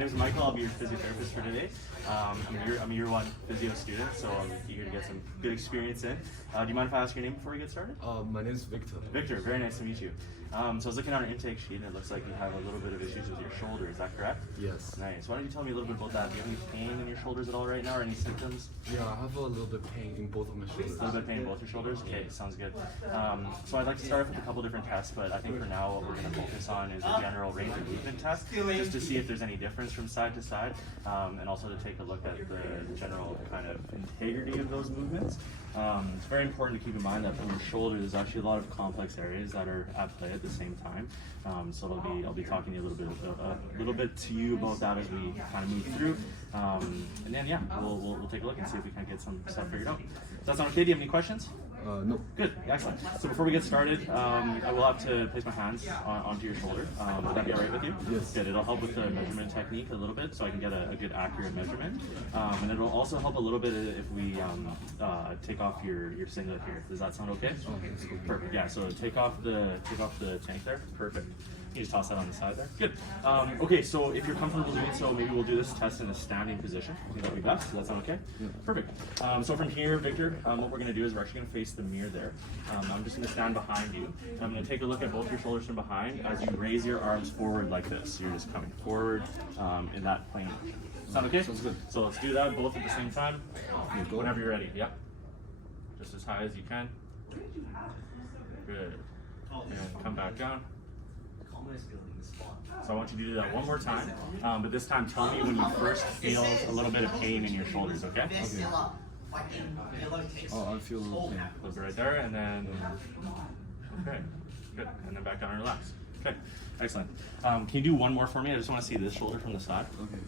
My name is Michael. I'll be your physiotherapist for today. I'm a year one physio student, so I'm eager to get some good experience in. Do you mind if I ask your name before we get started? My name is Victor. Victor, very nice to meet you. So I was looking at our intake sheet and it looks like you have a little bit of issues with your shoulder, is that correct? Yes. Nice. Why don't you tell me a little bit about that? Do you have any pain in your shoulders at all right now or any symptoms? Yeah, I have a little bit pain in both of my shoulders. A little bit of pain in both your shoulders? Okay, sounds good. So I'd like to start off with a couple different tests, but I think for now what we're going to focus on is a general range of movement test, just to see if there's any difference from side to side, and also to take a look at the general kind of integrity of those movements. It's very important to keep in mind that from your shoulder there's actually a lot of complex areas that are at play at the same time. So I'll be talking to you a little bit to you about that as we kind of move through, and then yeah, we'll take a look and see if we can get some stuff figured out. Does that sound okay? Do you have any questions? No. Good, excellent. So before we get started, I will have to place my hands onto your shoulder. Would that be all right with you? Yes. Good, it'll help with the measurement technique a little bit so I can get a good accurate measurement. And it'll also help a little bit if we take off your singlet here. Does that sound okay? Okay. Perfect, yeah, so take off the tank there, perfect. You just toss that on the side there. Good. Okay, so if you're comfortable doing so, maybe we'll do this test in a standing position. I think that'll be best. Does that sound okay? Yeah. Perfect. So from here, Victor, what we're going to do is we're actually going to face the mirror there. I'm just going to stand behind you. I'm going to take a look at both your shoulders from behind as you raise your arms forward like this. You're just coming forward in that plane motion. Sound okay? Sounds good. So let's do that both at the same time. Whenever you're ready. Yep. Just as high as you can. Good. And come back down. So I want you to do that one more time, but this time tell me when you first feel a little bit of pain in your shoulders, okay? Okay. Oh, I feel a little pain. A little bit right there, and then, okay, good, and then back down and relax. Okay, excellent. Can you do one more for me? I just want to see this shoulder from the side. Okay.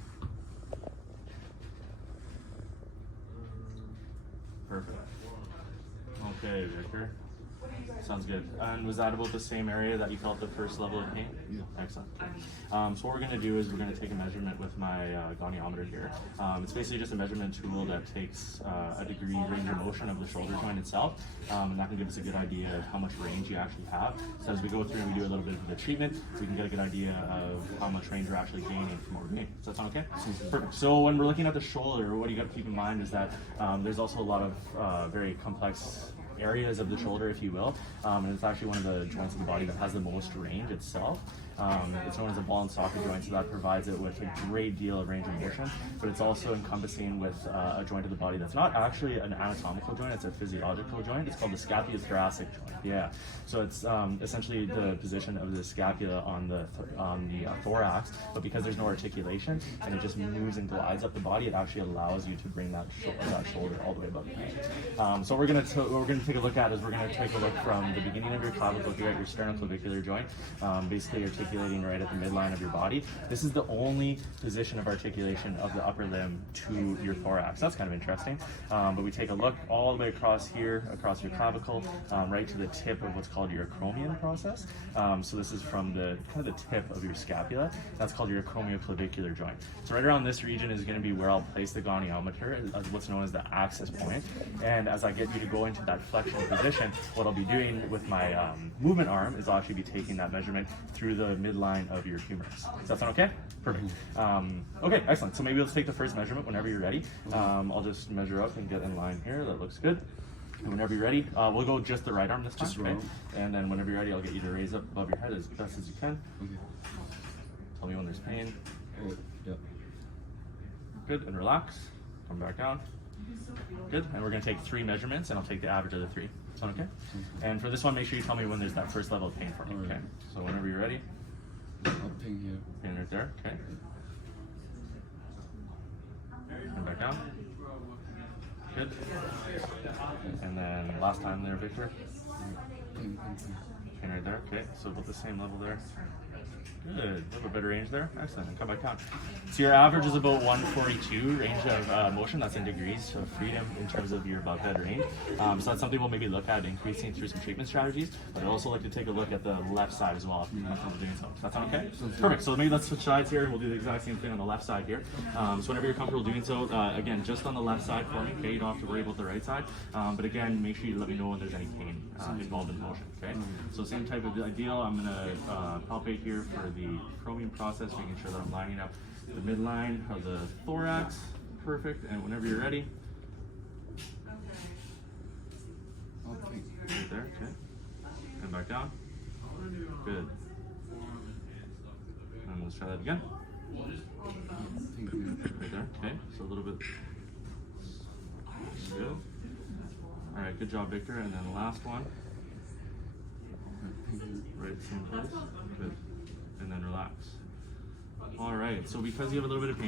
Perfect. Okay, Victor. Sounds good. And was that about the same area that you felt the first level of pain? Yeah. Excellent. So what we're going to do is we're going to take a measurement with my goniometer here. It's basically just a measurement tool that takes a degree range of motion of the shoulder joint itself, and that can give us a good idea of how much range you actually have. So as we go through and we do a little bit of the treatment, we can get a good idea of how much range we're actually gaining from what we're doing. Does that sound okay? Perfect. So when we're looking at the shoulder, what you got to keep in mind is that there's also a lot of very complex areas of the shoulder, if you will, and it's actually one of the joints of the body that has the most range itself. It's known as a ball and socket joint, so that provides it with a great deal of range of motion, but it's also encompassing with a joint of the body that's not actually an anatomical joint, it's a physiological joint. It's called the scapulothoracic joint. Yeah, so it's essentially the position of the scapula on the thorax, but because there's no articulation and it just moves and glides up the body, it actually allows you to bring that shoulder all the way above the knee. So what we're going to take a look at is we're going to take a look from the beginning of your clavicle here at your sternoclavicular joint, basically articulating right at the midline of your body. This is the only position of articulation of the upper limb to your thorax. That's kind of interesting. But we take a look all the way across here, across your clavicle, right to the tip of what's called your acromion process. So this is from the kind of the tip of your scapula. That's called your acromioclavicular joint. So right around this region is going to be where I'll place the goniometer, as what's known as the axis point. And as I get you to go into that flexion position, what I'll be doing with my movement arm is I'll actually be taking that measurement through the midline of your humerus. Does that sound okay? Perfect. Okay, excellent. So maybe let's take the first measurement whenever you're ready. I'll just measure up and get in line here. That looks good. And whenever you're ready, we'll go just the right arm this time. Just right. And then whenever you're ready, I'll get you to raise up above your head as best as you can. Okay. Tell me when there's pain. Oh, yeah. Good, and relax. Come back down. Good, and we're going to take 3 measurements, and I'll take the average of the 3. Sound okay? And for this one, make sure you tell me when there's that first level of pain for me, okay? So whenever you're ready. Pain here. Pain right there, okay. Come back down. Good. And then last time there, Victor. Pain. Pain right there, okay. So about the same level there. Good, a little bit better range there. Excellent, and come back down. So your average is about 142 range of motion. That's in degrees of freedom in terms of your above head range. So that's something we'll maybe look at increasing through some treatment strategies. But I'd also like to take a look at the left side as well if you're comfortable doing so. Does that sound okay? Perfect, so maybe let's switch sides here and we'll do the exact same thing on the left side here. So whenever you're comfortable doing so, again, just on the left side for me, okay? You don't have to worry about the right side. But again, make sure you let me know when there's any pain involved in the motion, okay? So same type of deal, I'm gonna palpate here for the acromion process, making sure that I'm lining up the midline of the thorax. Perfect. And whenever you're ready, Upping. right there. Okay. And back down. Good. And let's try that again. Upping here. Right there. Okay. So a little bit. Good. All right. Good job, Victor. And then the last one. Upping here. Right, same place. Good. And then relax. All right. So because you have a little bit of pain.